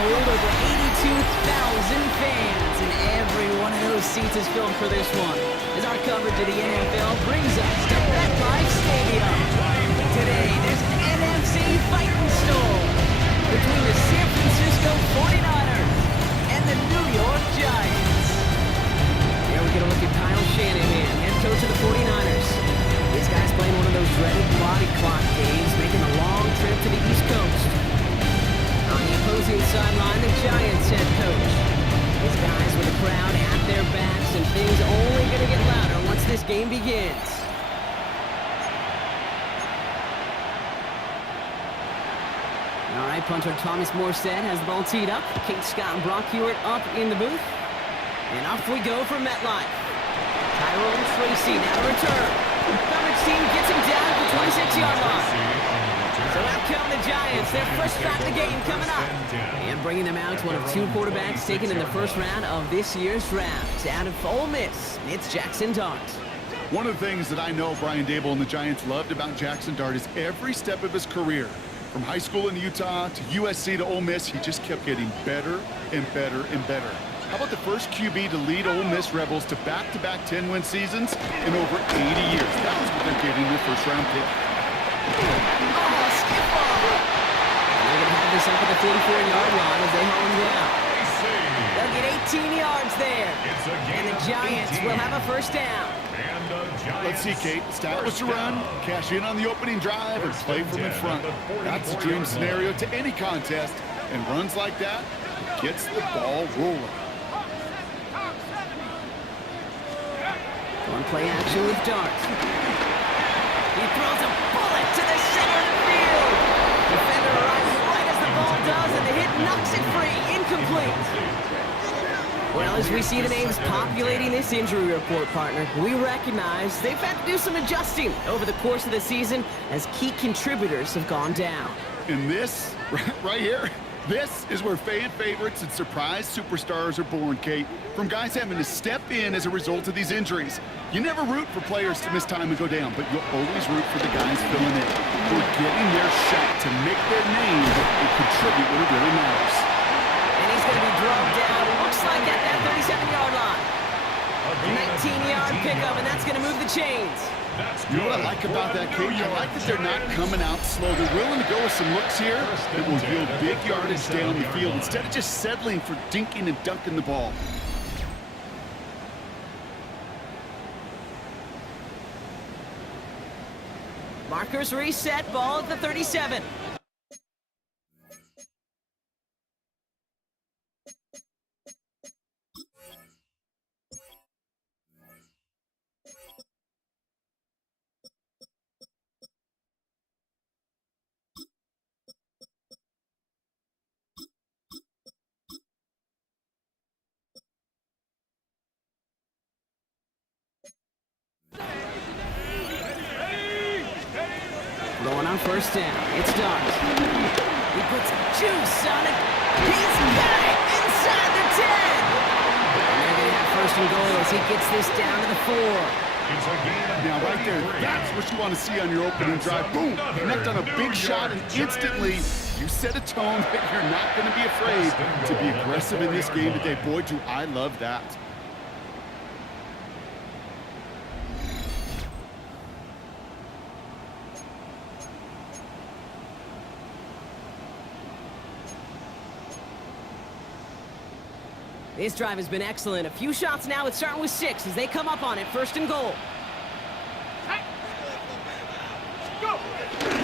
Hold over 82,000 fans, and every one of those seats is filled for this one, as our coverage of the NFL brings us to MetLife Stadium. Today, there's an NFC fighting storm between the San Francisco 49ers and the New York Giants. Here we get a look at Kyle Shanahan, head coach of the 49ers. This guy's playing one of those dreaded body clock games, making a long trip to the East Coast. On the opposing sideline, the Giants head coach. These guys with the crowd at their backs, and things only going to get louder once this game begins. All right, punter Thomas Morstead has the ball teed up. Kate Scott and Brock Hewitt up in the booth. And off we go for MetLife. Tyrone Tracy now to return. Coverage team gets him down at the 26-yard line. So out come the Giants. Their first shot in the game coming up. And bringing them out, one of two quarterbacks taken in the first round of this year's draft. Out of Ole Miss, it's Jackson Dart. One of the things that I know Brian Dable and the Giants loved about Jackson Dart is every step of his career. From high school in Utah to USC to Ole Miss, he just kept getting better and better and better. How about the first QB to lead Ole Miss Rebels to back-to-back 10-win seasons in over 80 years? That was what they're getting in their first-round pick. This up at the 44-yard line as they home down. They'll get 18 yards there. And the Giants will have a first down. Let's see, Kate. Establish a run, cash in on the opening drive, and play from in front. That's the dream scenario to any contest. And runs like that gets the ball rolling. One play action with Dart. He throws a bullet to the center of the field. Defender arrives right as the ball does, and the hit knocks it free. Incomplete. Well, as we see the names populating this injury report, partner, we recognize they've had to do some adjusting over the course of the season as key contributors have gone down. And this, right here, this is where fan favorites and surprise superstars are born, Kate. From guys having to step in as a result of these injuries. You never root for players to miss time and go down, but you'll always root for the guys filling in, who are getting their shot to make their name and contribute when it really matters. And he's going to be drugged down, looks like at that 37-yard line. 19-yard pickup, and that's going to move the chains. You know what I like about that, Kate? I like that they're not coming out slow. They're willing to go with some looks here that will yield big yardage down the field instead of just settling for dinking and dunking the ball. Markers reset, ball at the 37. Going on first down, it's Dart. He puts juice on it. He's got it inside the 10. And they're going to have first and goal as he gets this down to the 4. Now, right there, that's what you want to see on your opening drive. Boom! Connect on a big shot, and instantly you set a tone that you're not going to be afraid to be aggressive in this game today. Boy, do I love that. This drive has been excellent. A few shots now. It's starting with 6 as they come up on it. First and goal.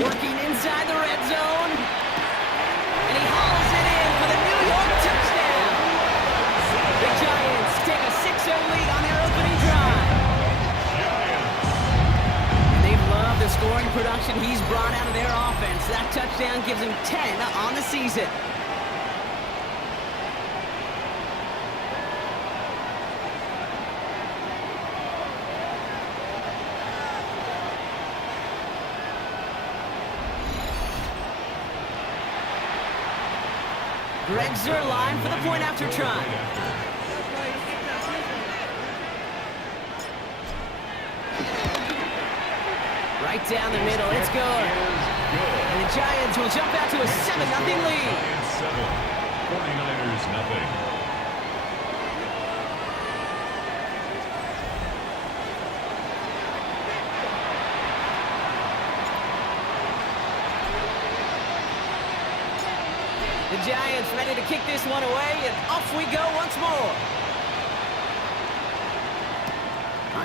Working inside the red zone. And he hauls it in for the New York touchdown. The Giants take a 6-0 lead on their opening drive. And they've loved the scoring production he's brought out of their offense. That touchdown gives him 10 on the season. Greg Zuerlein for the point after try. Right down the middle, it's good. And the Giants will jump out to a 7-0 lead. 49ers nothing. The Giants ready to kick this one away, and off we go once more.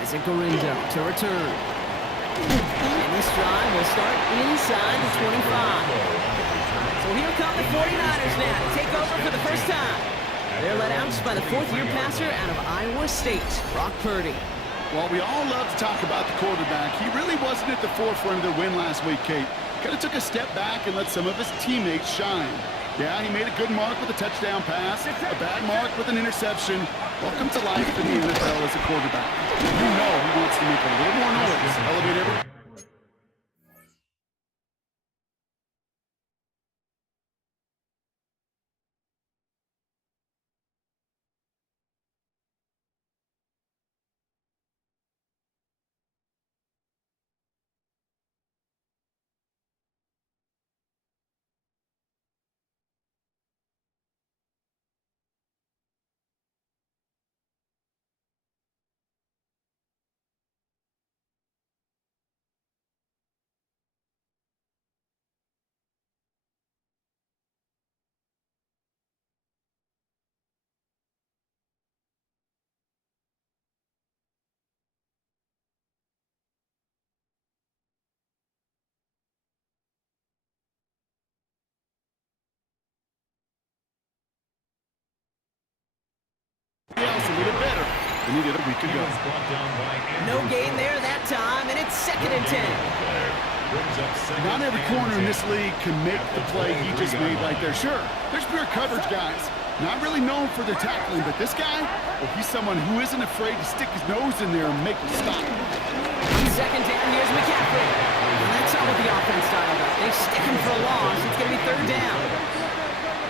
Isaac Gorindo to return. And this drive will start inside the 25. So here come the 49ers now to take over for the first time. They're led out by the fourth-year passer out of Iowa State, Brock Purdy. While we all love to talk about the quarterback, he really wasn't at the forefront of their win last week, Kate. Kind of took a step back and let some of his teammates shine. Yeah, he made a good mark with a touchdown pass, a bad mark with an interception. Welcome to life in the NFL as a quarterback. You know he wants to make a little more noise. Elevate every... else a little better than he did a week ago. No gain there that time, and it's 2nd and 10. Not every corner in this league can make the play he just made right there. Sure, there's pure coverage guys. Not really known for their tackling, but this guy, well, he's someone who isn't afraid to stick his nose in there and make a stop. On 2nd down, here's McCaffrey. And that's not what the offense style does. They stick him for a loss. It's going to be 3rd down.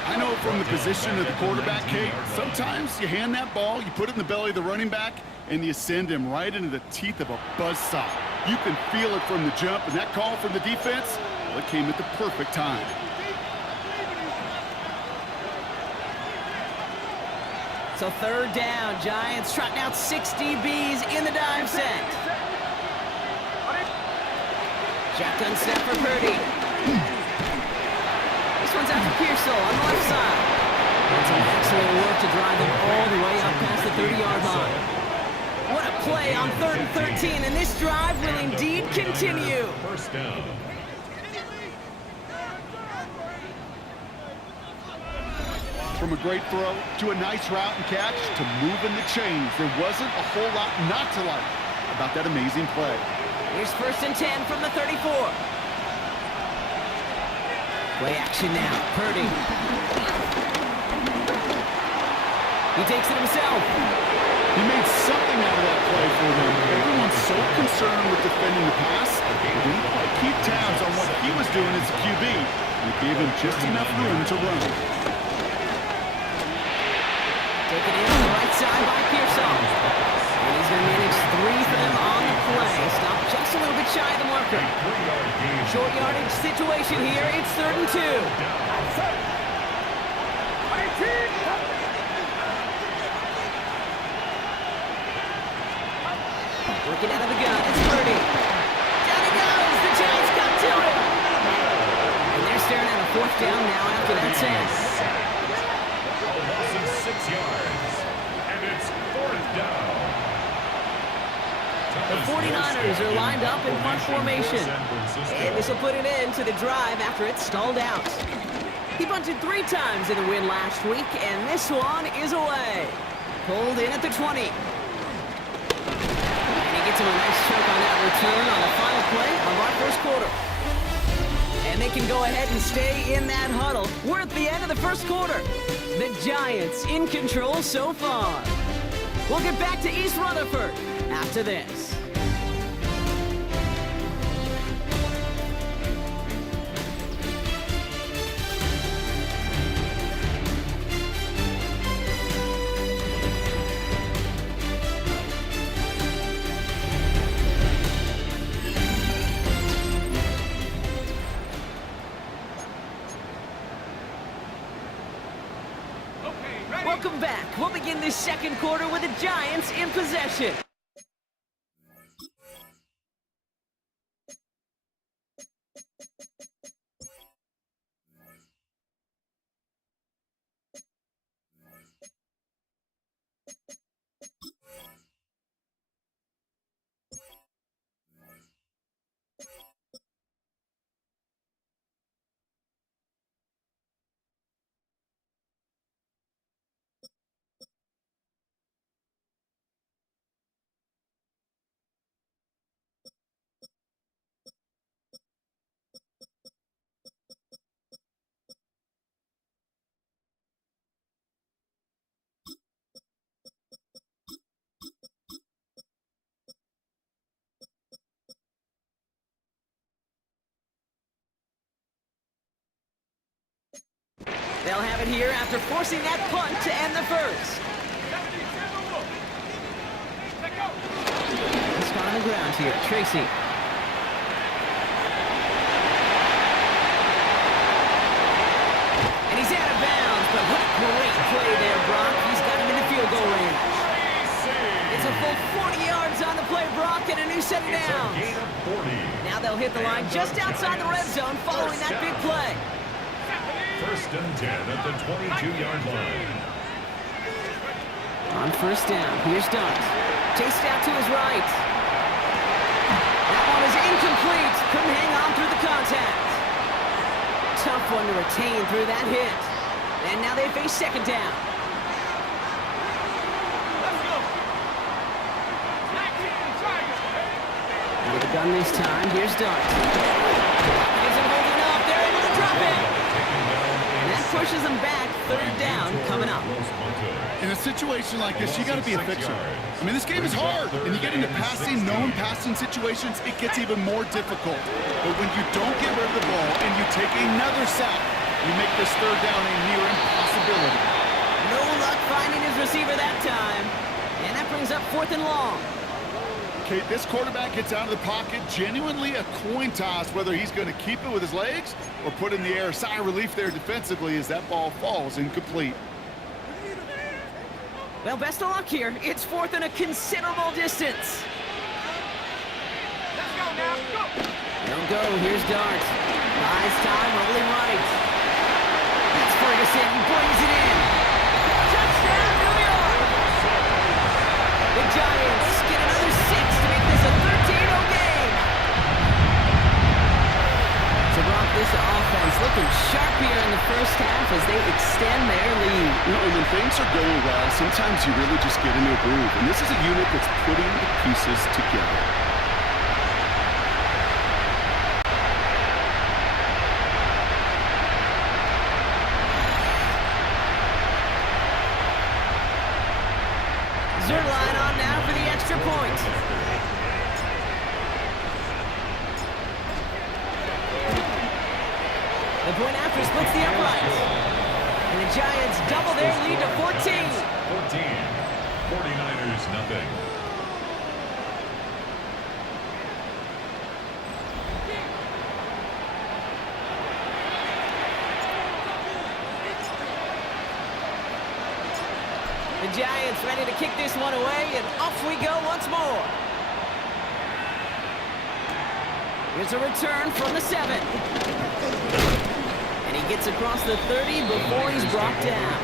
I know from the position of the quarterback, Kate, sometimes you hand that ball, you put it in the belly of the running back, and you send him right into the teeth of a buzzsaw. You can feel it from the jump, and that call from the defense, well, it came at the perfect time. So 3rd down, Giants trotting out 6 DBs in the dive set. Shotgun snap for Purdy. This one's out to Pearsall on the left side. That's some excellent work to drive them all the way up past the 30-yard line. What a play on 3rd and 13, and this drive will indeed continue. First down. From a great throw to a nice route and catch to moving the chains, there wasn't a whole lot not to like about that amazing play. Here's 1st and 10 from the 34. Play action now, Purdy. He takes it himself. He made something out of that play for them. Everyone's so concerned with defending the pass, they didn't quite keep tabs on what he was doing as a QB. It gave him just enough room to run. Taken in on the right side by Pearsall. And he's going to manage 3 for them on the play. Stopped just a little bit shy of the marker. Short yardage situation here. It's 3rd and 2. Working out of the gun. It's Purdy. Down he goes. The Giants got to it. And they're staring at a 4th down now after that sack. Loss of 6 yards. And it's 4th down. The 49ers are lined up in punt formation. And this will put an end to the drive after it stalled out. He punted 3 times in the win last week, and this one is away. Pulled in at the 20. And he gets him a nice choke on that return on the final play of our 1st quarter. And they can go ahead and stay in that huddle. We're at the end of the 1st quarter. The Giants in control so far. We'll get back to East Rutherford after this. Welcome back. We'll begin this second quarter with the Giants in possession. They'll have it here after forcing that punt to end the first. Spot on the ground here, Tracy. And he's out of bounds, but what a great play there, Brock. He's got him in the field goal range. It's a full 40 yards on the play, Brock, and a new set of downs. Now they'll hit the line just outside the red zone following that big play. First and 10 at the 22-yard line. On first down, here's Dart. Chased out to his right. That one is incomplete. Couldn't hang on through the contact. Tough one to retain through that hit. And now they face second down. Out of the gun this time, here's Dart. Isn't holding up. They're able to drop it. That pushes them back. Third down coming up. In a situation like this, you got to be a fixer. I mean, this game is hard, and you get into passing, known passing situations, it gets even more difficult. But when you don't get rid of the ball and you take another sack, you make this third down a near impossibility. No luck finding his receiver that time. And that brings up fourth and long. Okay, this quarterback gets out of the pocket, genuinely a coin toss whether he's going to keep it with his legs or put in the air. Sigh of relief there defensively as that ball falls incomplete. Well, best of luck here. It's fourth and a considerable distance. Let's go now. Go. They'll go. Here's Dart. Nice time, rolling right. That's Ferguson. He brings it in. Touchdown, New York. The Giants get another 6 to make this a 13-0 game. So, Brock, this offense looking sharp here in the first half as they extend their lead. You know, when things are going well, sometimes you really just get into a groove. And this is a unit that's putting the pieces together. Zerline on now for the extra point. The point after splits the uprights. And the Giants double their lead to 14. 14. 49ers, nothing. The Giants ready to kick this one away, and off we go once more. Here's a return from the 7. And he gets across the 30 before he's brought down.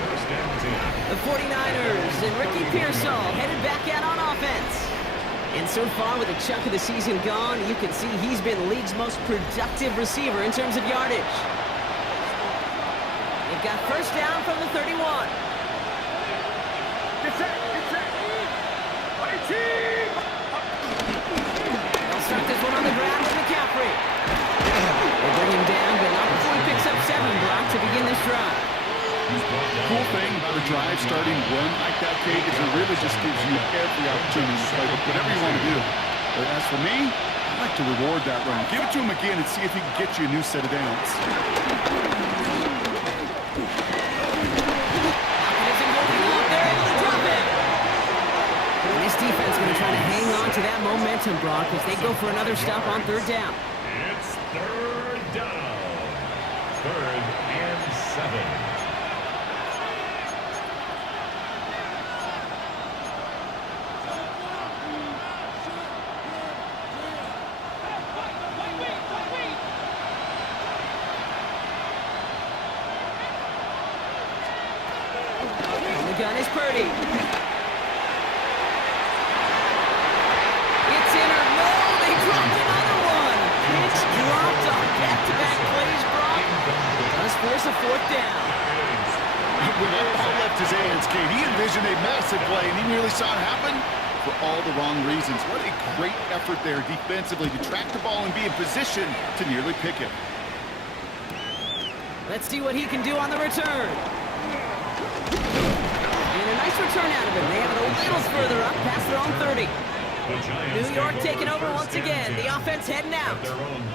The 49ers and Ricky Pearsall headed back out on offense. And so far, with a chunk of the season gone, you can see he's been the league's most productive receiver in terms of yardage. They've got first down from the 31. They'll start this one on the ground with McCaffrey. They bring him down, but not before he picks up 7, Brock, to begin this drive. Cool thing about a drive starting run like that, Kate, is it really just gives you every opportunity to play whatever you want to do. But as for me, I like to reward that run. Give it to him again and see if he can get you a new set of downs. Defense going to try to hang on to that momentum, Brock, as they go for another stop on third down. It's third down. Third and 7. shotgun is Purdy. It's in or no, they dropped another one. It's dropped on back-to-back plays, Brock. Does force a fourth down. When that ball left his hands, Kate, he envisioned a massive play, and he nearly saw it happen for all the wrong reasons. What a great effort there defensively to track the ball and be in position to nearly pick it. Let's see what he can do on the return. And a nice return out of him. They have it a little further up, past their own 30. New York taking over once again. The offense heading out.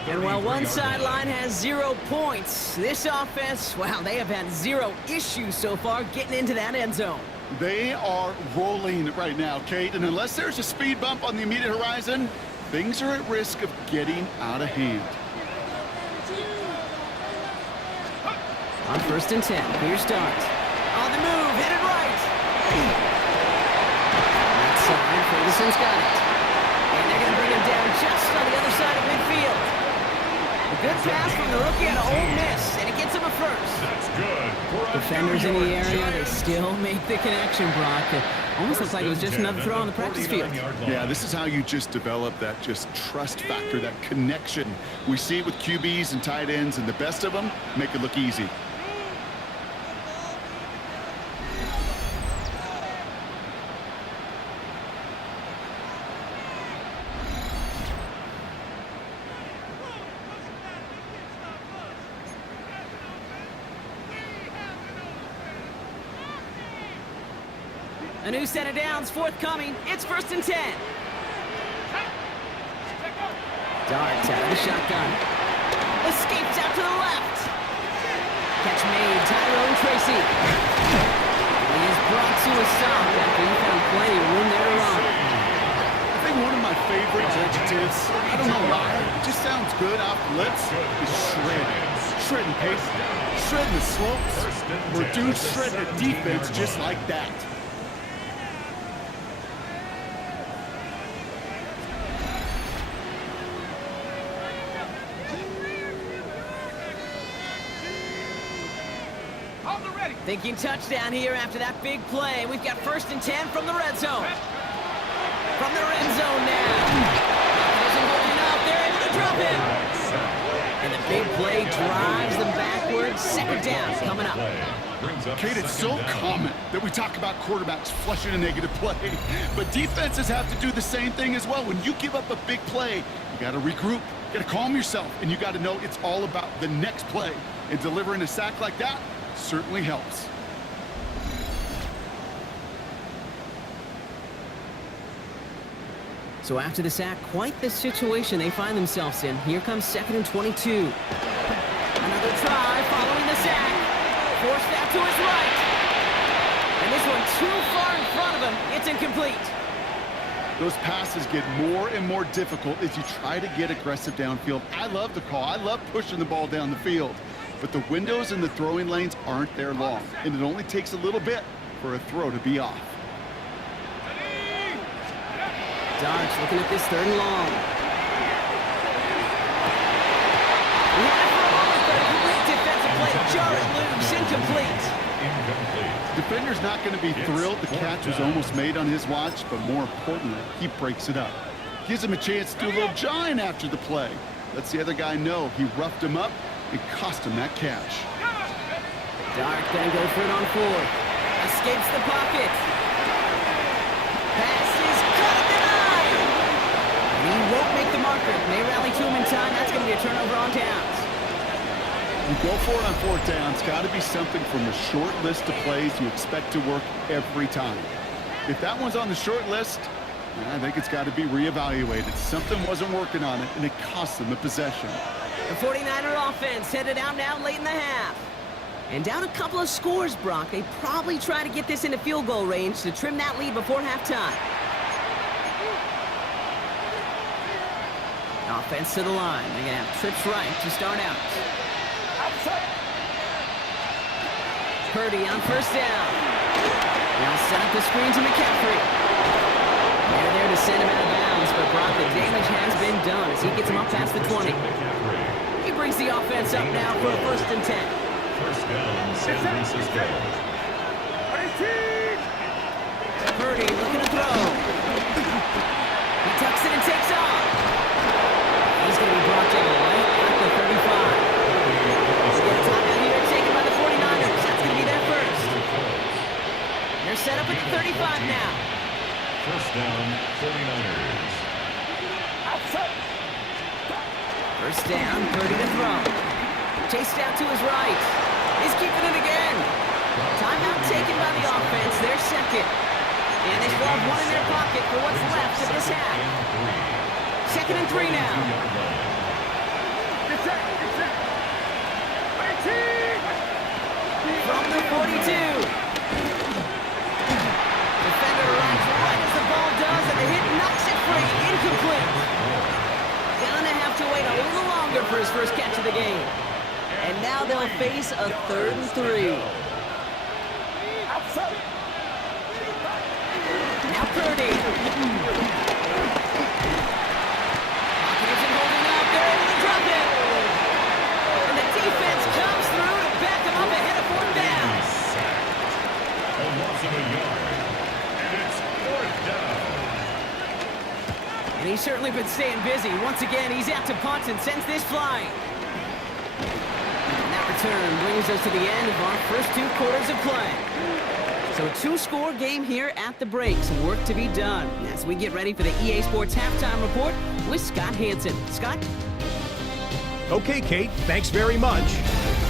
And while one sideline has 0 points, this offense, wow, they have had 0 issues so far getting into that end zone. They are rolling right now, Kate, and unless there's a speed bump on the immediate horizon, things are at risk of getting out of hand. On 1st and 10, here's Starks. On the move, hit it right. Outside, Ferguson's got it. And they're going to bring him down just on the other side of midfield. A good pass from the rookie out of Ole Miss, and it gets him a first. That's good. Defenders in the area, they still make the connection, Brock. It almost looks like it was just another throw on the practice field. Yeah, this is how you just develop that just trust factor, that connection. We see it with QBs and tight ends, and the best of them make it look easy. A new set of downs forthcoming. It's 1st and 10. Darts out of the shotgun. Escapes out to the left. Catch made, Tyrone Tracy. He is brought to a stop after he found plenty of room there to run. I think one of my favorite adjectives, I don't know why, it just sounds good off the lips, is shredding. Shredding pace, shredding the slopes, or dude shredding a defense just like that. Thinking touchdown here after that big play. We've got 1st and 10 from the red zone. From the red zone now. Isn't holding up. They're able to drop him. And the big play drives them backwards. 2nd down coming up. Kate, it's so common that we talk about quarterbacks flushing a negative play, but defenses have to do the same thing as well. When you give up a big play, you got to regroup, you got to calm yourself, and you got to know it's all about the next play. And delivering a sack like that certainly helps. So after the sack, quite the situation they find themselves in. Here comes 2nd and 22. Another try following the sack. Forced that to his right. And this one too far in front of him. It's incomplete. Those passes get more and more difficult as you try to get aggressive downfield. I love the call. I love pushing the ball down the field. But the windows in the throwing lanes aren't there long, and it only takes a little bit for a throw to be off. Darts looking at this 3rd and long. Defensive play, jar it loose, incomplete. Defender's not going to be thrilled the catch was almost made on his watch, but more importantly, he breaks it up. Gives him a chance to do a little jawing after the play. Lets the other guy know he roughed him up and cost him that catch. Dart gonna go for it on 4th. Escapes the pocket. Pass is cut and denied. And he won't make the marker. May rally to him in time. That's gonna be a turnover on downs. You go for it on 4th down. It's got to be something from the short list of plays you expect to work every time. If that one's on the short list, I think it's got to be reevaluated. Something wasn't working on it, and it cost them the possession. The 49er offense headed out now late in the half. And down a couple of scores, Brock. They probably try to get this into field goal range to trim that lead before halftime. Offense to the line. They're going to have trips right to start out. Purdy on 1st down. Now set up the screen to McCaffrey. They're there to send him out of bounds, but Brock, the damage has been done as he gets him up past the 20. He brings the offense up now for a 1st and 10. 1st down, San Francisco. Purdy looking to throw. He tucks it and takes off. He's going to be brought down right at the 35. He's got a timeout here taken by the 49ers. That's going to be their first. They're set up at the 35 now. First down, 49ers. First down, Purdy to throw. Chased out to his right. He's keeping it again. Timeout taken by the offense, their second. And they still have one in their pocket for what's left of this half. Second and 3 now. From the 42. Defender arrives right as the ball does, and the hit knocks it free. Incomplete. Gonna have to wait a little longer for his first catch of the game. And now they'll face a 3rd and 3. Now Purdy. Pocket isn't holding up. They're able to drop it. And the defense comes through to back him up ahead of 4th down. A loss of a yard. And it's 4th down. And he's certainly been staying busy. Once again, he's out to punt and sends this flying. And that return brings us to the end of our first 2 quarters of play. So a 2-score game here at the break. Some work to be done as we get ready for the EA Sports Halftime Report with Scott Hansen. Scott? Okay, Kate, thanks very much.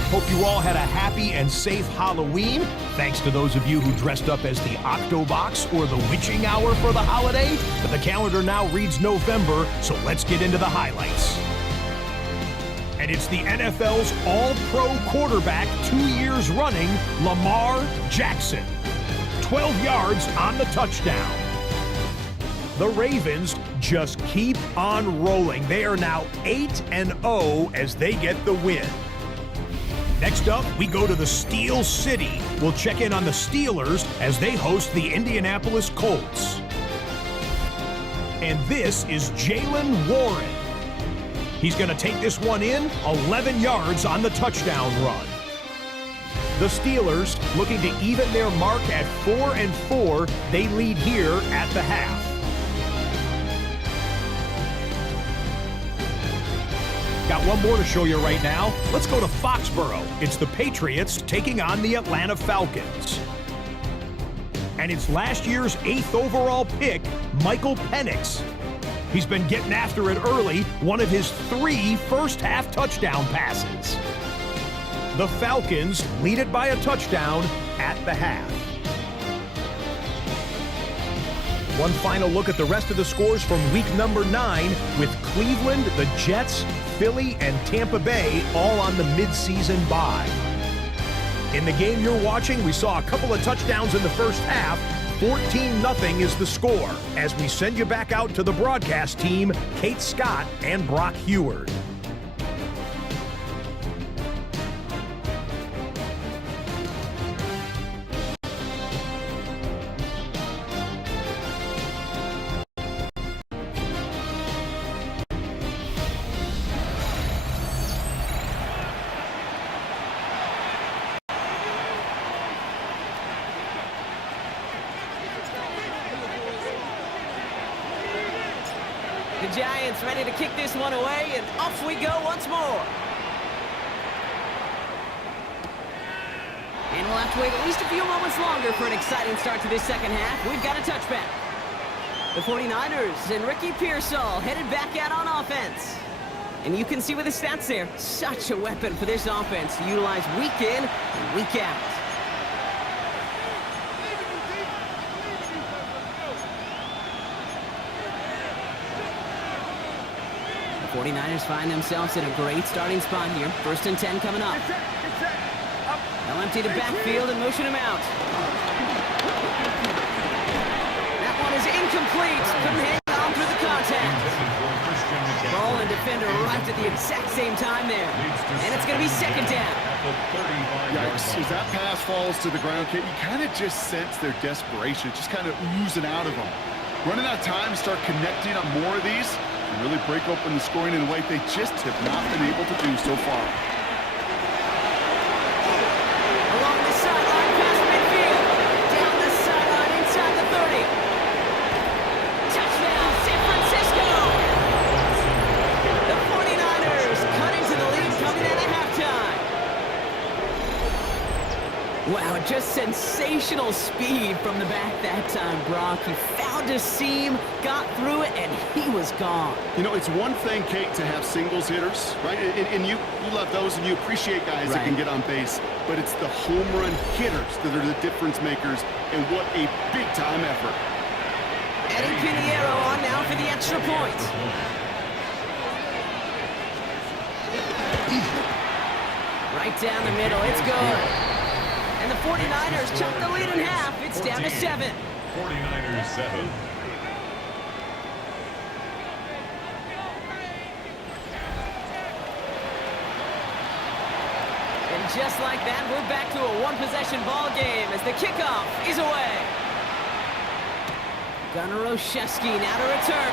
Hope you all had a happy and safe Halloween. Thanks to those of you who dressed up as the Octobox or the Witching Hour for the holiday. But the calendar now reads November, so let's get into the highlights. And it's the NFL's all-pro quarterback 2 years running, Lamar Jackson. 12 yards on the touchdown. The Ravens just keep on rolling. They are now 8-0 as they get the win. Next up, we go to the Steel City. We'll check in on the Steelers as they host the Indianapolis Colts. And this is Jaylen Warren. He's going to take this one in, 11 yards on the touchdown run. The Steelers, looking to even their mark at 4-4, they lead here at the half. Got one more to show you right now. Let's go to Foxborough. It's the Patriots taking on the Atlanta Falcons. And it's last year's 8th overall pick, Michael Penix. He's been getting after it early, one of his 3 first-half touchdown passes. The Falcons lead it by a touchdown at the half. One final look at the rest of the scores from week number 9 with Cleveland, the Jets, Philly, and Tampa Bay all on the midseason bye. In the game you're watching, we saw a couple of touchdowns in the first half. 14-0 is the score as we send you back out to the broadcast team, Kate Scott and Brock Heward. The Giants ready to kick this one away, and off we go once more. And we'll have to wait at least a few moments longer for an exciting start to this second half. We've got a touchback. The 49ers and Ricky Pearsall headed back out on offense. And you can see with the stats there, such a weapon for this offense to utilize week in and week out. The 49ers find themselves in a great starting spot here. 1st and 10 coming up. They'll empty the backfield and motion him out. That one is incomplete. Couldn't hang on through the contact. Ball and defender arrived at the exact same time there. And it's going to be 2nd down. Yikes. As that pass falls to the ground, Kate, you kind of just sense their desperation, just kind of oozing out of them. Running out of time to start connecting on more of these and really break open the scoring in a way they just have not been able to do so far. Along the sideline, past midfield. Down the sideline, inside the 30. Wow, just sensational speed from the back that time, Brock. He found a seam, got through it, and he was gone. You know, it's one thing, Kate, to have singles hitters, right? And you love those, and you appreciate guys that can get on base. But it's the home run hitters that are the difference makers, and what a big-time effort. Eddie Pinheiro on now for the extra point. Right down the middle, it's good. And the 49ers chop the lead in half. It's down to 7. 49ers 7. And just like that, we're back to a one-possession ball game as the kickoff is away. Gunnar Olszewski now to return.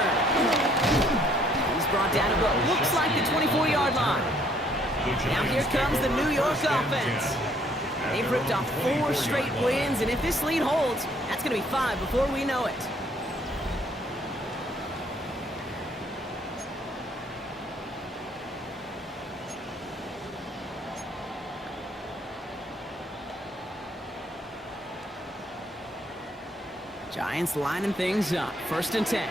He's brought down to what looks like the 24-yard line. Now here comes the New York offense. They've ripped off 4 straight wins, and if this lead holds, that's going to be 5 before we know it. Giants lining things up. 1st and 10.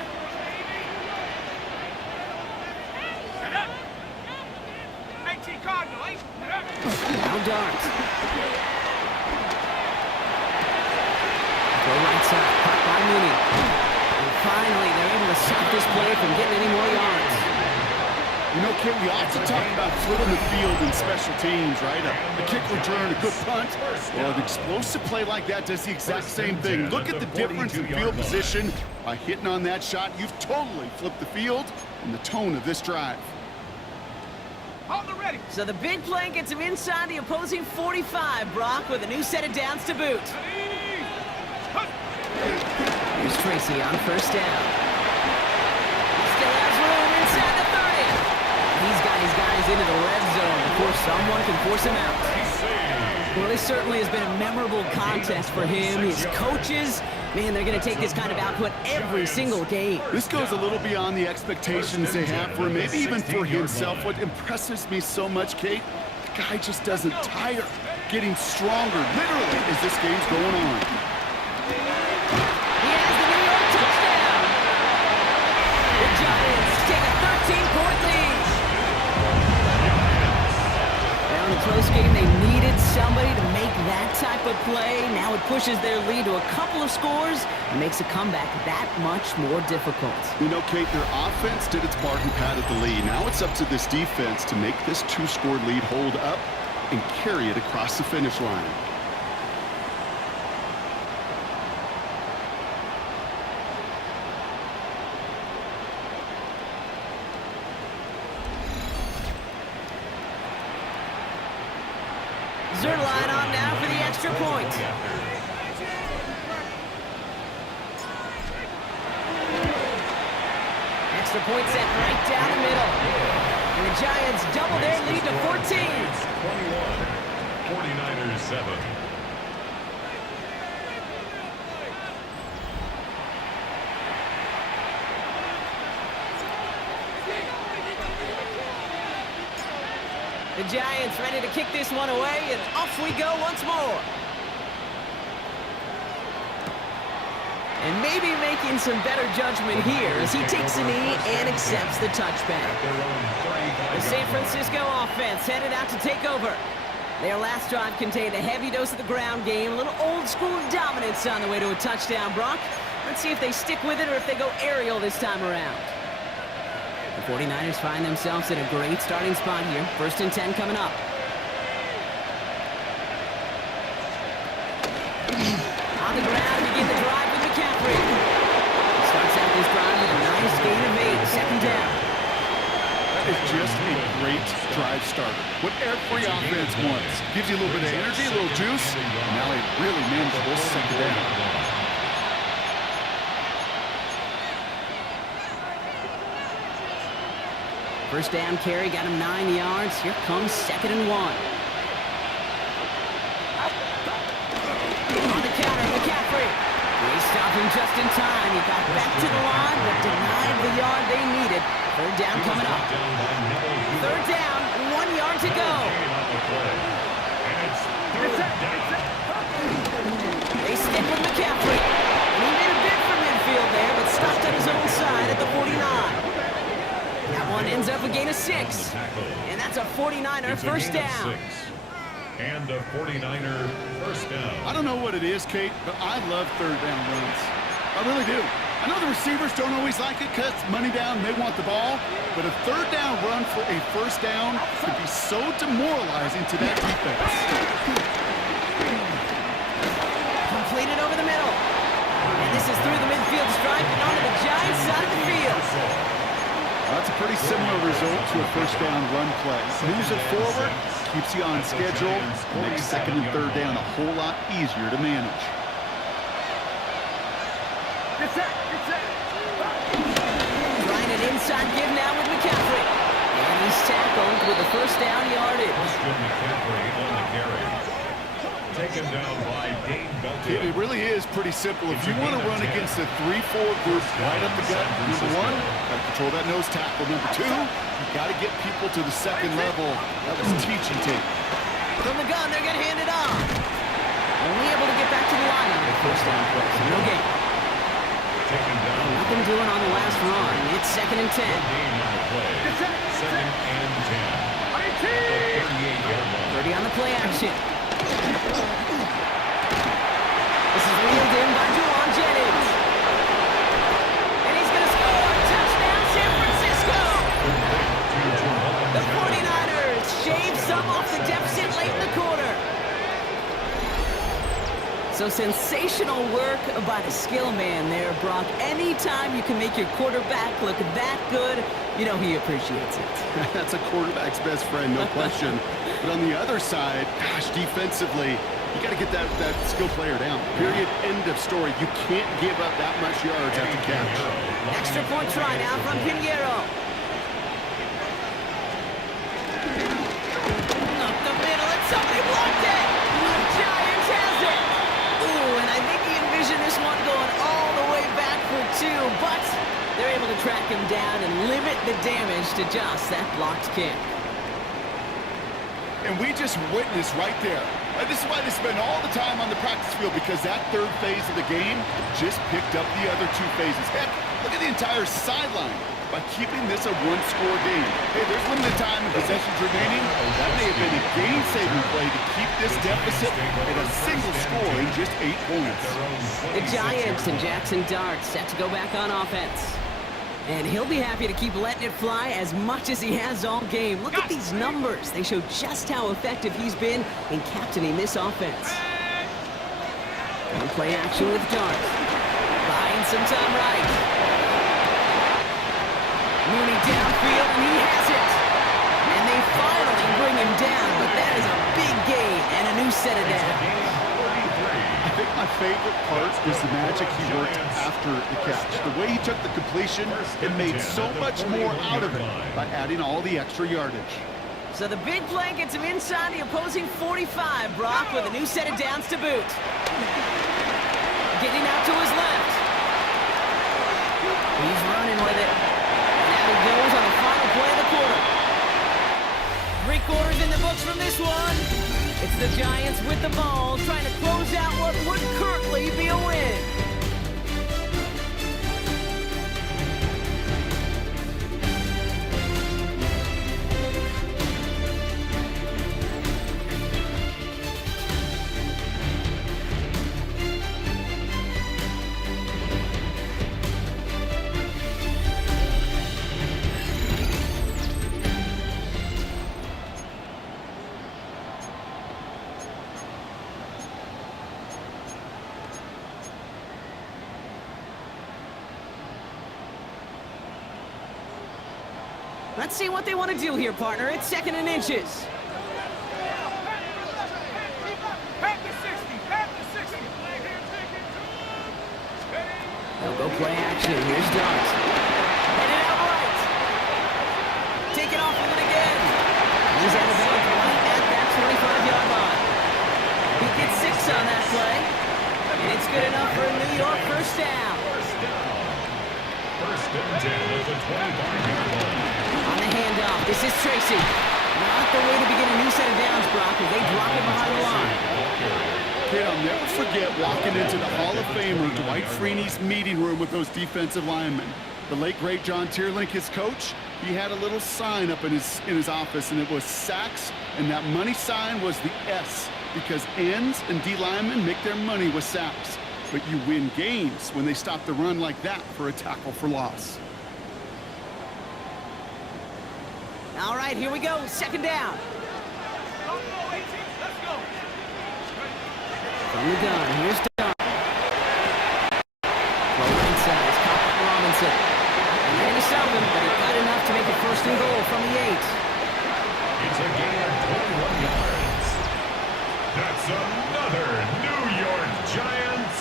Now Dart. Go right side, caught by Mooney. And finally, they're able to stop this play from getting any more yards. You know, Kate, we often talk about flipping the field in special teams, right? A kick return, a good punt. Well, an explosive play like that does the exact same thing. Look at the difference in field position. By hitting on that shot, you've totally flipped the field and the tone of this drive. So the big play gets him inside the opposing 45, Brock, with a new set of downs to boot. Here's Tracy on 1st down. Still has room inside the 30. He's got his guys into the red zone before someone can force him out. Well, this certainly has been a memorable contest for him. His coaches, man, they're going to take this kind of output every single game. This goes a little beyond the expectations they have for him, maybe even for himself. What impresses me so much, Kate, the guy just doesn't tire, getting stronger, literally, as this game's going on. He has the New York touchdown. The Giants take a 13-point lead. Now in a close game, they needed somebody to make that type of play. Now it pushes their lead to a couple of scores and makes a comeback that much more difficult. You know, Kate, their offense did its part and padded the lead. Now it's up to this defense to make this 2-score lead hold up and carry it across the finish line. Zerline on now for the extra point. Extra point set right down the middle. And the Giants double their lead to 14. 21. 49ers 7. The Giants ready to kick this one away, and off we go once more. And maybe making some better judgment here as he takes a knee and accepts the touchback. The San Francisco offense headed out to take over. Their last drive contained a heavy dose of the ground game, a little old-school dominance on the way to a touchdown, Brock. Let's see if they stick with it or if they go aerial this time around. The 49ers find themselves in a great starting spot here. 1st and 10 coming up. On the ground to begin the drive with McCaffrey. Starts out this drive with a nice gain of 8. 2nd down. That is just a great drive starter. What every offense wants. Gives you a little bit of energy, a little juice, and now a really manageable 2nd down. First down carry got him 9 yards. Here comes 2nd and 1. On the counter, McCaffrey. They stop him just in time. He got back to the line, but denied the yard they needed. 3rd down coming up. 3rd down, 1 yard to go. And it's 3rd down. one ends up a gain of 6. And that's a 49er first down. And a 49er first down. I don't know what it is, Kate, but I love third down runs. I really do. I know the receivers don't always like it because money down, they want the ball, but a third down run for a first down could be so demoralizing to that defense. Completed over the middle. And this is through the midfield stripe and onto the Giants side of the field. That's a pretty similar result to a first down run play. Moves it forward, keeps you on schedule, makes second and third down a whole lot easier to manage. Trying an inside give now with McCaffrey. And he's tackled with a first down yardage. McCaffrey on the carry. Taken down by Dane Belton. It really is pretty simple. If you want to run against a 3-4 group right up the gut, number one, got to control that nose tackle. Number two, you got to get people to the second level. That was teaching tape. From the gun, they're going to hand it off. Only able to get back to the line on the first down play, so no gain. Nothing doing on the last run. It's second and 10. Second and 10. 30 on the play action. This is wheeled in by Juwan Jennings. And he's going to score. Touchdown, San Francisco. The 49ers shave some off the deficit late in the quarter. So sensational work by the skill man there, Brock. Anytime you can make your quarterback look that good, you know he appreciates it. That's a quarterback's best friend, no question. But on the other side, gosh, defensively, you got to get that skill player down. Period. End of story. You can't give up that much yards after catch. Extra point try now from Pinheiro. Up the middle, and somebody blocked it. The Giants has it. Ooh, and I think he envisioned this one going all the way back for 2, but they're able to track him down and limit the damage to just that blocked kick. And we just witnessed right there. This is why they spend all the time on the practice field, because that third phase of the game just picked up the other 2 phases. Heck, look at the entire sideline by keeping this a one-score game. Hey, there's limited time and possessions remaining. That may have been a game-saving play to keep this deficit at a single score in just 8 points. The Giants and Jackson Dart set to go back on offense. And he'll be happy to keep letting it fly as much as he has all game. Look at these numbers. They show just how effective he's been in captaining this offense. On play action with Dart. Buying some time right. Mooney downfield, and he has it. And they finally bring him down, but that is a big gain and a new set of downs. I think my favorite part is the magic he worked after the catch. The way he took the completion and made so much more out of it by adding all the extra yardage. So the big play gets him inside the opposing 45, Brock, with a new set of downs to boot. Getting out to his left. He's running with it. And out he goes on the final play of the quarter. 3 quarters in the books from this one. It's the Giants with the ball, trying to close out what would currently be a win. Let's see what they want to do here, partner. It's second and inches. They'll go play action. Here's Dart. Headed out right. Take it off with it again. He's out of bounds right at that 25-yard line. He gets 6 on that play. And it's good enough for a New York first down. First and 10 at the 25-yard line. On the handoff, this is Tracy. Not the way to begin a new set of downs, Brock, as they drop it behind the line. Kid, I'll never forget walking into the Hall of Famer Dwight Freeney's meeting room with those defensive linemen. The late, great John Tierlink, his coach, he had a little sign up in his office, and it was sacks, and that money sign was the S, because ends and D linemen make their money with sacks. But you win games when they stop the run like that for a tackle for loss. All right, here we go. Second down. From the gun, here's Dunn. Throw inside, it's caught by Robinson. And they're going to stop him, but he got enough to make it 1st and goal from the 8. It's a gain of 21 yards. That's another New York Giants.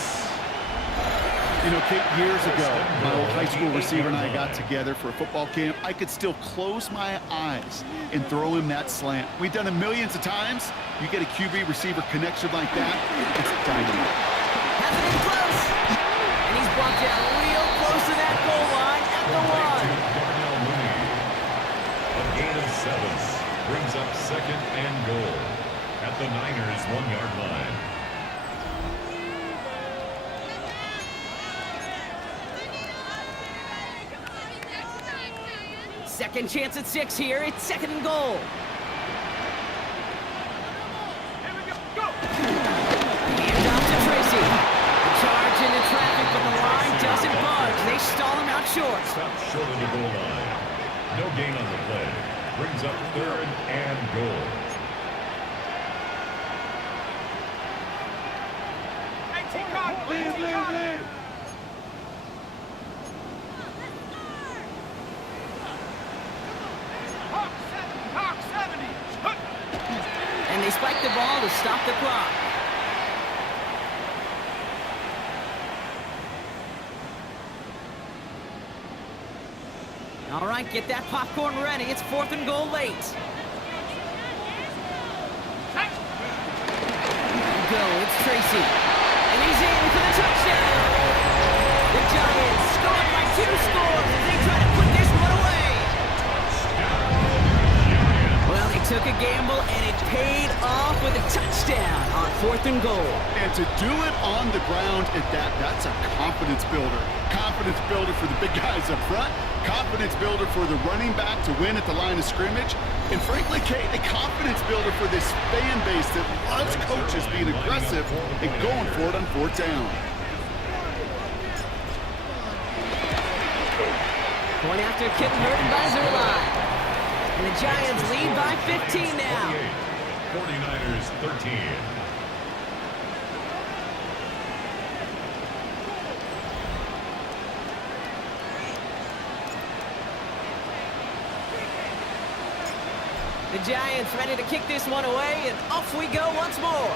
You know, Kate, years ago, my old high school receiver and I got together for a football camp. I could still close my eyes and throw him that slant. We've done it millions of times. You get a QB receiver connection like that, it's dynamite. Has it in close. And he's brought down real close to that goal line at the 1. A gain of 7 brings up 2nd and goal at the Niners' 1-yard line. Second chance at 6 here. It's 2nd and goal. Hand off to Tracy. The charge into traffic, but the line doesn't budge. They stall him out short. Stop short of the goal line. No gain on the play. Brings up 3rd and goal. Leave. And they spike the ball to stop the clock. All right, get that popcorn ready. It's 4th and goal late. Go, it's Tracy. And he's in for the touchdown. The Giants scored by 2 scores as they try to put this one away. Well, they took a gamble, and it paid off with a touchdown on 4th and goal. And to do it on the ground at that's a confidence builder. Confidence builder for the big guys up front. Confidence builder for the running back to win at the line of scrimmage. And frankly, Kate, a confidence builder for this fan base that loves coaches being aggressive and going for it on 4th down. Point after kick, hurt by Zerline. And the Giants lead by 15 now. 49ers 13. The Giants ready to kick this one away, and off we go once more.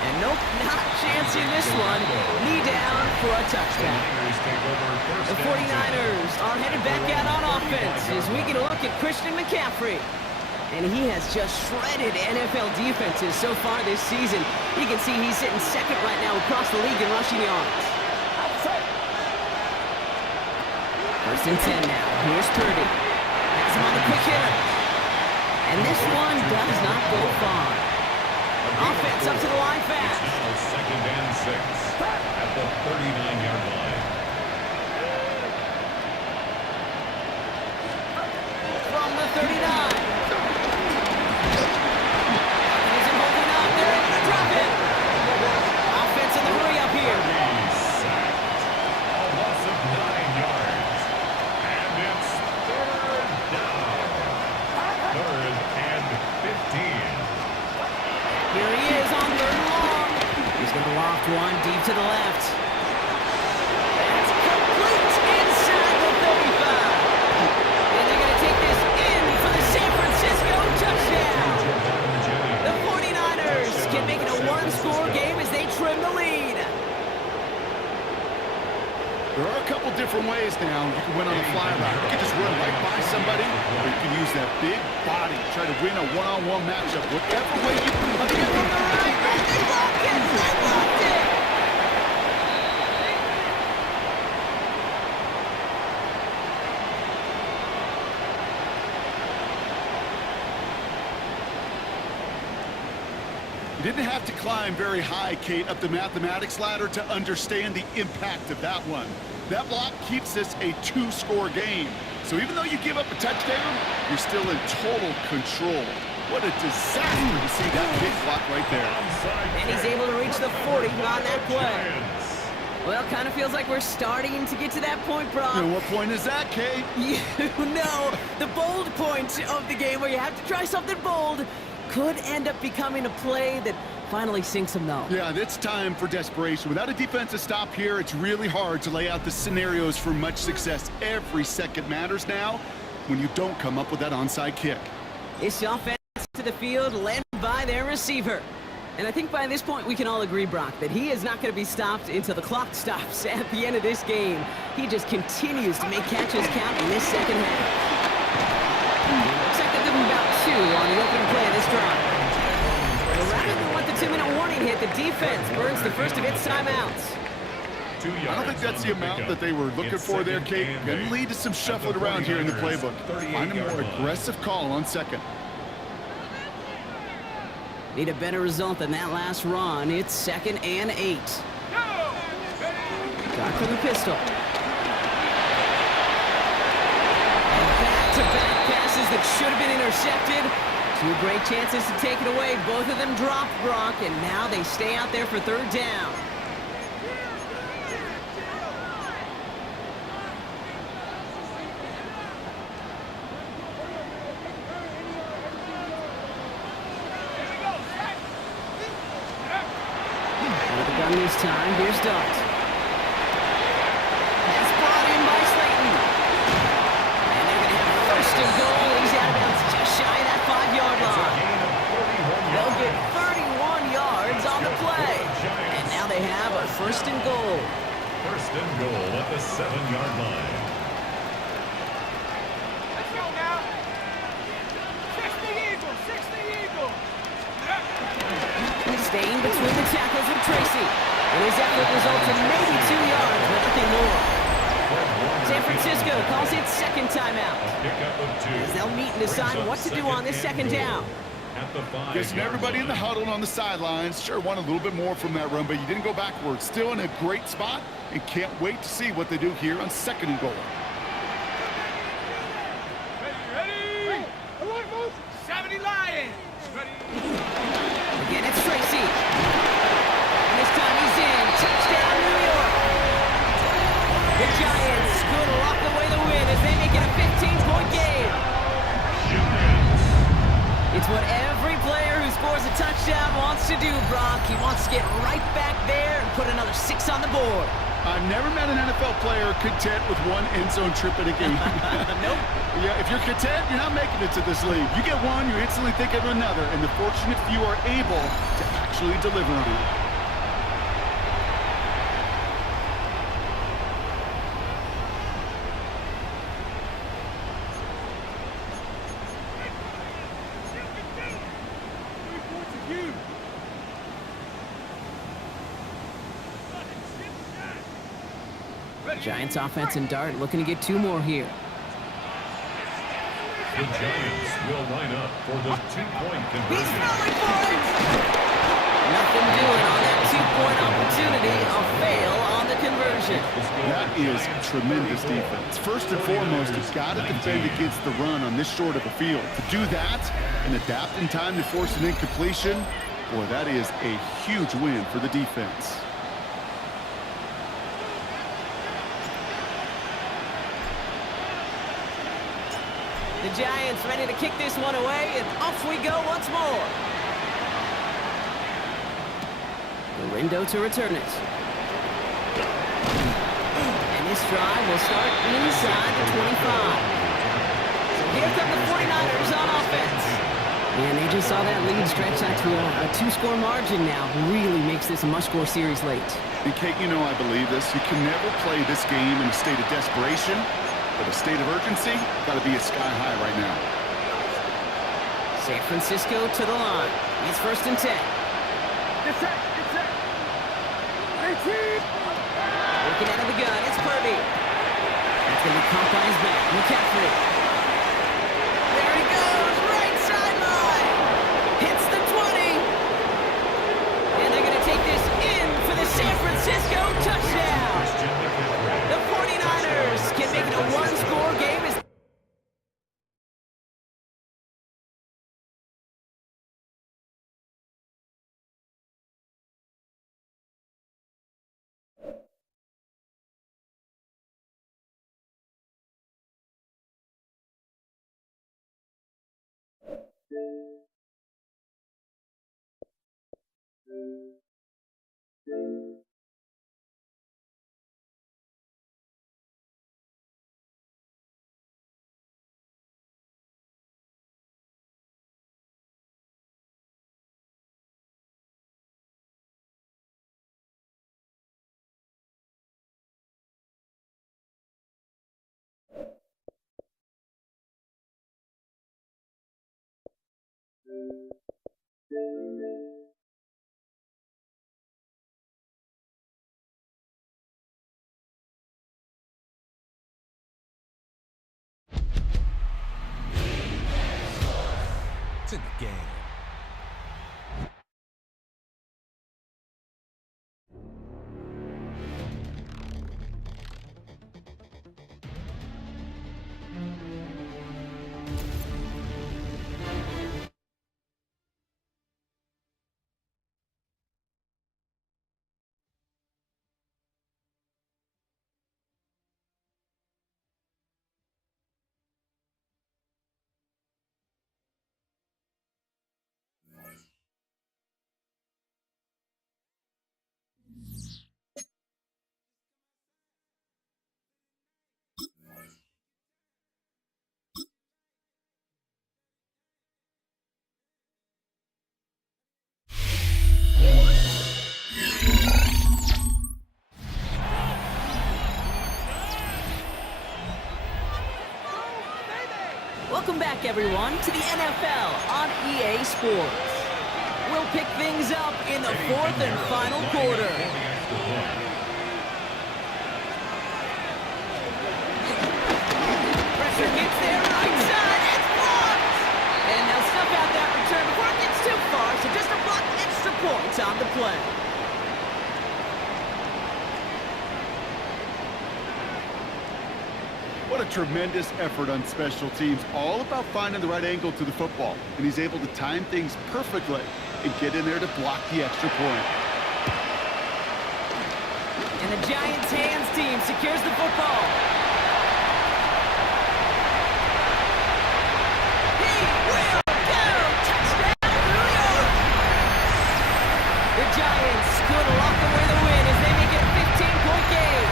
And nope, not chancing this one. Knee down for a touchdown. The 49ers are headed back out on offense as we get a look at Christian McCaffrey. And he has just shredded NFL defenses so far this season. You can see he's sitting 2nd right now across the league in rushing yards. 1st and 10 now. Here's Purdy. Has him on the quick hitter. And this one does not go far. Offense up to the line fast. 2nd and 6 at the 39-yard line. From the 39. Isn't holding up. They're able to drop it. Offense in the hurry up here. A loss of 9 yards. And it's 3rd down. 3rd and 15. Here he is on 3rd and long. He's going to loft one deep to the left. That's complete inside the 35. And they're going to take this in for the San Francisco touchdown. The 49ers can make it a 1-score game as they trim the lead. There are a couple different ways now you can win on a fly route. You can just run right by somebody, or you can use that big body, try to win a one-on-one matchup. Whatever way you can They blocked it! They blocked it! You didn't have to climb very high, Kate, up the mathematics ladder to understand the impact of that one. That block keeps this a two-score game. So even though you give up a touchdown, you're still in total control. What a disaster to see that kick block right there. And he's able to reach the 40 on that play. Well, kind of feels like we're starting to get to that point, Brock. And what point is that, Kate? You know, the bold point of the game where you have to try something bold could end up becoming a play that finally sinks him, though. Yeah, it's time for desperation. Without a defensive stop here, it's really hard to lay out the scenarios for much success. Every second matters now when you don't come up with that onside kick. This offense to the field led by their receiver. And I think by this point we can all agree, Brock, that he is not going to be stopped until the clock stops at the end of this game. He just continues to make catches count in this second half. Looks like they'll give him about 2 on the opening play of this drive. So rather than let the 2-minute warning hit, the defense burns the first of its timeouts. I don't think that's the amount that they were looking for there, Kate. Going to lead to some shuffling around here in the playbook. Find a more aggressive call on second. Need a better result than that last run. It's 2nd and 8. Got for the pistol. Back-to-back passes that should have been intercepted. 2 great chances to take it away. Both of them dropped, Brock, and now they stay out there for 3rd down. This time, here's Dart. That's brought in by Slayton. And they're going to have 1st and goal. He's out of bounds just shy of that 5-yard line. They'll get 31 yards on the play. And now they have a 1st and goal. 1st and goal at the 7-yard line. Let's go now. 60 Eagles, 60 Eagles. Staying between the tackles with Tracy. And his effort results in maybe 2 yards, but nothing more. San Francisco calls it 2nd timeout. As they'll meet and decide what to do on this 2nd down. Guessing everybody in the huddle and on the sidelines sure want a little bit more from that run, but you didn't go backwards. Still in a great spot and can't wait to see what they do here on 2nd and goal. Ready? All right, folks. 70 Lions. Ready? Again, it's Tracy. And this time he's in. Touchdown, New York. The Giants could lock away the win as they make it a 15-point game. It's what every player who scores a touchdown wants to do, Brock. He wants to get right back there and put another 6 on the board. I've never met an NFL player content with 1 end zone trip in a game. Nope. Yeah, if you're content, you're not making it to this league. You get one, you instantly think of another, and the fortunate few are able to actually deliver on it. Giants offense and Dart looking to get 2 more here. The Giants will line up for the 2-point He's conversion. going for it! Nothing doing on that 2-point opportunity. A fail on the conversion. That is tremendous defense. First and foremost, you've got to defend against the run on this short of a field. To do that and adapt in time to force an incompletion, boy, that is a huge win for the defense. The Giants ready to kick this one away, and off we go once more. Garindo to return it. And this drive will start inside the 25. So here come the 49ers on offense. And they just saw that lead stretch out to a 2-score margin now. Really makes this a must-score series late. And Kate, you know I believe this. You can never play this game in a state of desperation. But a state of urgency, got to be a sky high right now. San Francisco to the line. It's 1st and 10. It's set. Looking out of the gun, it's Purdy. That's going to be caught by his back. McCaffrey. There he goes, right sideline. Hits the 20. It's in the game. Welcome back, everyone, to the NFL on EA Sports. We'll pick things up in the fourth and final quarter. Pressure gets there, right side, it's blocked! And they'll snuff out that return before it gets too far, so just a block, extra points on the play. What a tremendous effort on special teams, all about finding the right angle to the football. And he's able to time things perfectly and get in there to block the extra point. And the Giants' hands team secures the football. He will go! Touchdown, New York! The Giants could lock away the win as they make it a 15-point game.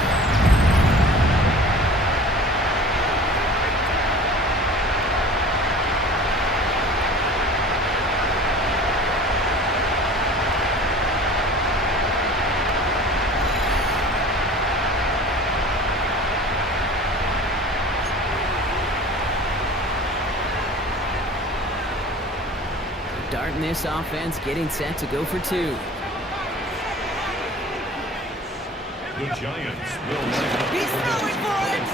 Darting this offense, getting set to go for two. The Giants will line up. He's throwing for it!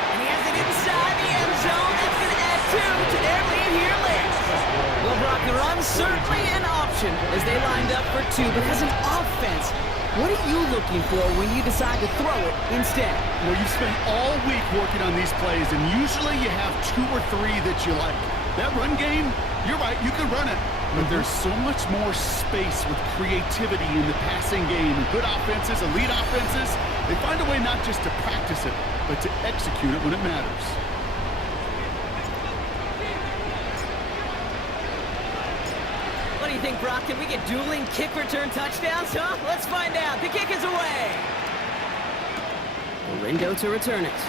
And he has it inside the end zone. That's going to add two to their lead here late. Well, Brock, the run's certainly an option as they lined up for two, but as an offense, what are you looking for when you decide to throw it instead? Well, you've spent all week working on these plays, and usually you have two or three that you like. That run game, you're right, you can run it. But there's so much more space with creativity in the passing game. And good offenses, elite offenses, they find a way not just to practice it, but to execute it when it matters. What do you think, Brock? Can we get dueling kick return touchdowns, huh? Let's find out. The kick is away. Ringo to return it.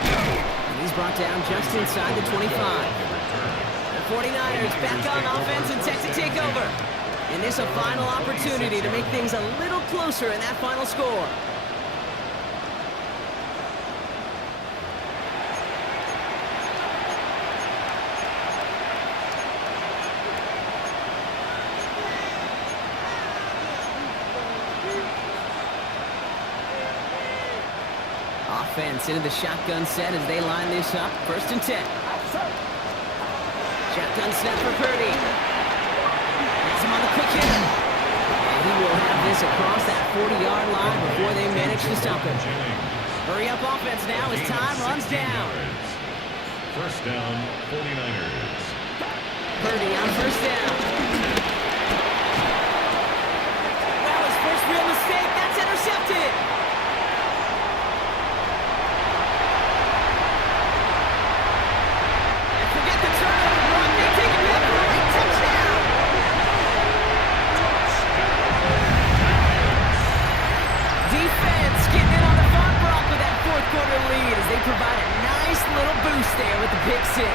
And he's brought down just inside the 25. The 49ers back on offense and set to take over. And this a final opportunity to make things a little closer in that final score. Offense into the shotgun set as they line this up. 1st and 10. Shotgun snap for Purdy. Has him on the quick hit. And he will have this across that 40-yard line before they manage to stop him. Hurry up offense now as time runs down. 1st down, 49ers. Purdy on 1st down. That was first real mistake. That's intercepted. with the pick six.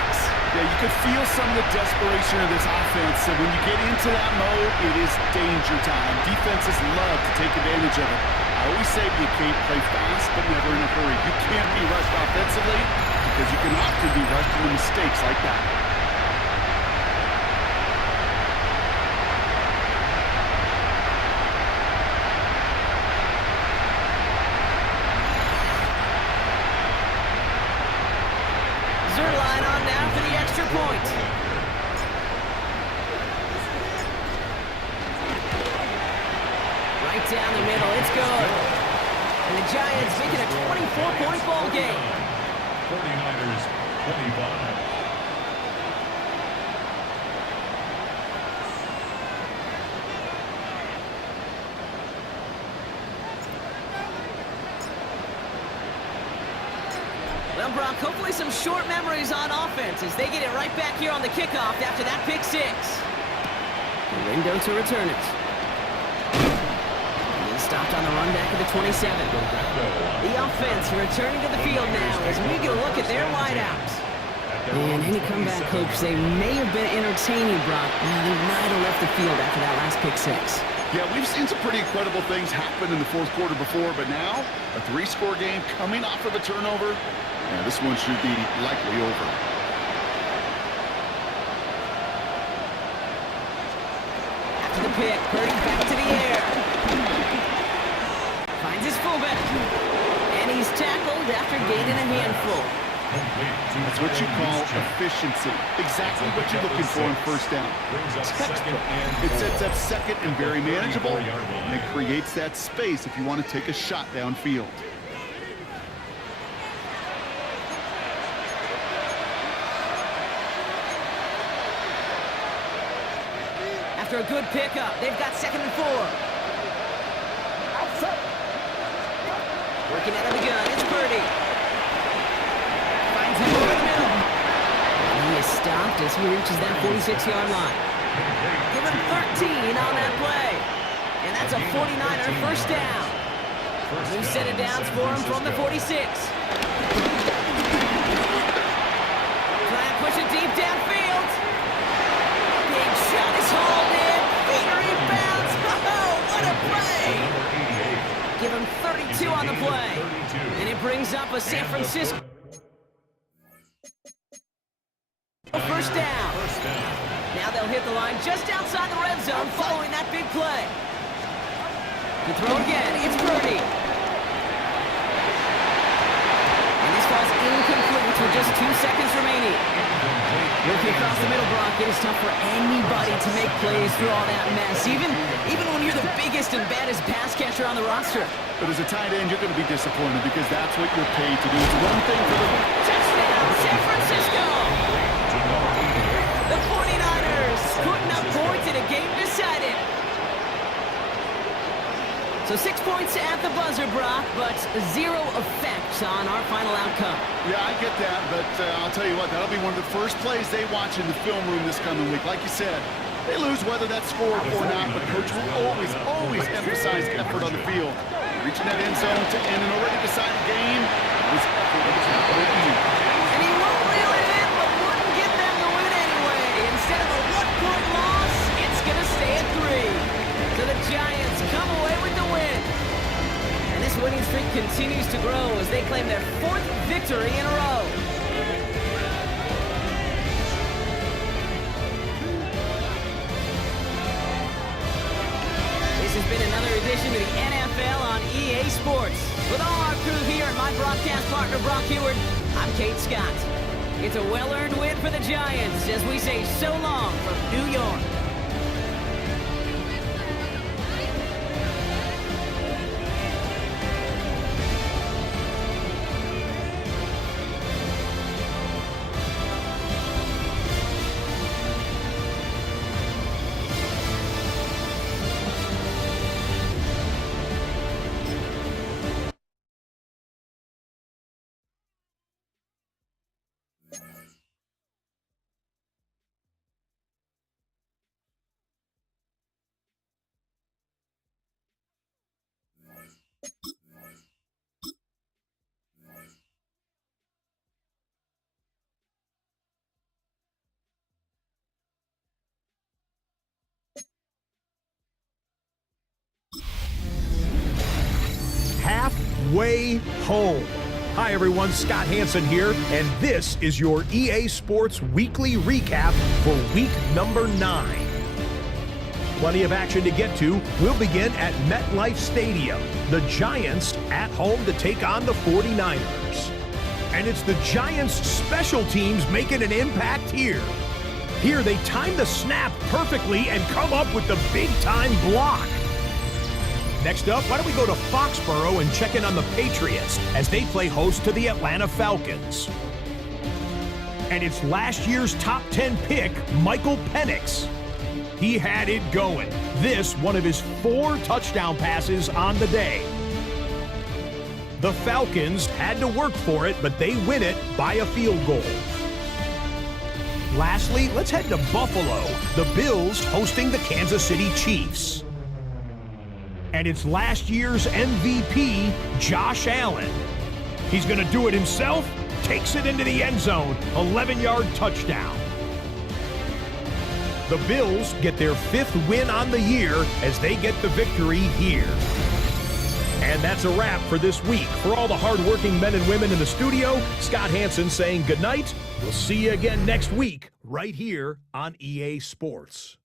Yeah, you could feel some of the desperation of this offense. So when you get into that mode, it is danger time. Defenses love to take advantage of it. I always say to you, Kate, play fast but never in a hurry. You can't be rushed offensively because you can often be rushed into mistakes like that. Zerline on now for the extra point. Right down the middle, it's good. And the Giants making a 24-point ball game. 49ers 25. Well, Brock, hopefully some short memories on offense as they get it right back here on the kickoff after that pick six. Window to return it. And he stopped on the run back at the 27. The offense returning to the field now as we get a look at their wideouts. Man, any comeback hopes they may have been entertaining, Brock. Well, they might have left the field after that last pick six. Yeah, we've seen some pretty incredible things happen in the fourth quarter before, but now a three-score game coming off of a turnover. Yeah, this one should be likely over. After the pick, Purdy back to the air. Finds his fullback. And he's tackled after gaining a handful. That's what you call efficiency. Exactly what you're looking for on first down. Textbook. It sets up second and very manageable, and it creates that space if you want to take a shot downfield. After a good pickup, they've got 2nd and 4. Working out of the gun, it's Purdy. Finds him over the middle. And he is stopped as he reaches that 46-yard line. Give him 13 on that play. And that's a 49er first down. New set of downs for him from the 46. Trying to push it deep downfield. Big shot is hauled in. Feet rebounds. Oh, what a play. Give him 32 on the play. And it brings up a San Francisco first down. Now they'll hit the line just outside the red zone following that big play. The throw again. It's Purdy. And this falls incomplete with just 2 seconds remaining. Looking across the middle, Brock, it is tough for anybody to make plays through all that mess, even when you're the biggest and baddest pass catcher on the roster. But as a tight end, you're going to be disappointed because that's what you're paid to do. It's one thing for the... Touchdown, San Francisco! The 49ers putting up points in a game decided. So 6 points at the buzzer, Brock, but 0 effects on our final outcome. Yeah, I get that, but I'll tell you what, that'll be one of the first plays they watch in the film room this coming week. Like you said, they lose whether that's scored or not, but Coach will always emphasize effort on the field. Reaching that end zone to end an already decided game was effort that was not going to be. And he won't reel it in, but wouldn't get them to win anyway. Instead of a 1-point loss, it's going to stay at 3. So the Giants come away with the win. And this winning streak continues to grow as they claim their 4th victory in a row. This has been another edition of the NFL on EA Sports. With all our crew here and my broadcast partner, Brock Heward, I'm Kate Scott. It's a well-earned win for the Giants as we say so long from New York. way home. Hi everyone, Scott Hansen here, and this is your EA Sports Weekly Recap for week number 9. Plenty of action to get to. We'll begin at MetLife Stadium. The Giants at home to take on the 49ers. And it's the Giants' special teams making an impact here. Here they time the snap perfectly and come up with the big-time block. Next up, why don't we go to Foxborough and check in on the Patriots as they play host to the Atlanta Falcons. And it's last year's top 10 pick, Michael Penix. He had it going. This, one of his 4 touchdown passes on the day. The Falcons had to work for it, but they win it by a field goal. Lastly, let's head to Buffalo. The Bills hosting the Kansas City Chiefs. And it's last year's MVP, Josh Allen. He's going to do it himself, takes it into the end zone, 11-yard touchdown. The Bills get their 5th win on the year as they get the victory here. And that's a wrap for this week. For all the hardworking men and women in the studio, Scott Hansen saying goodnight. We'll see you again next week right here on EA Sports.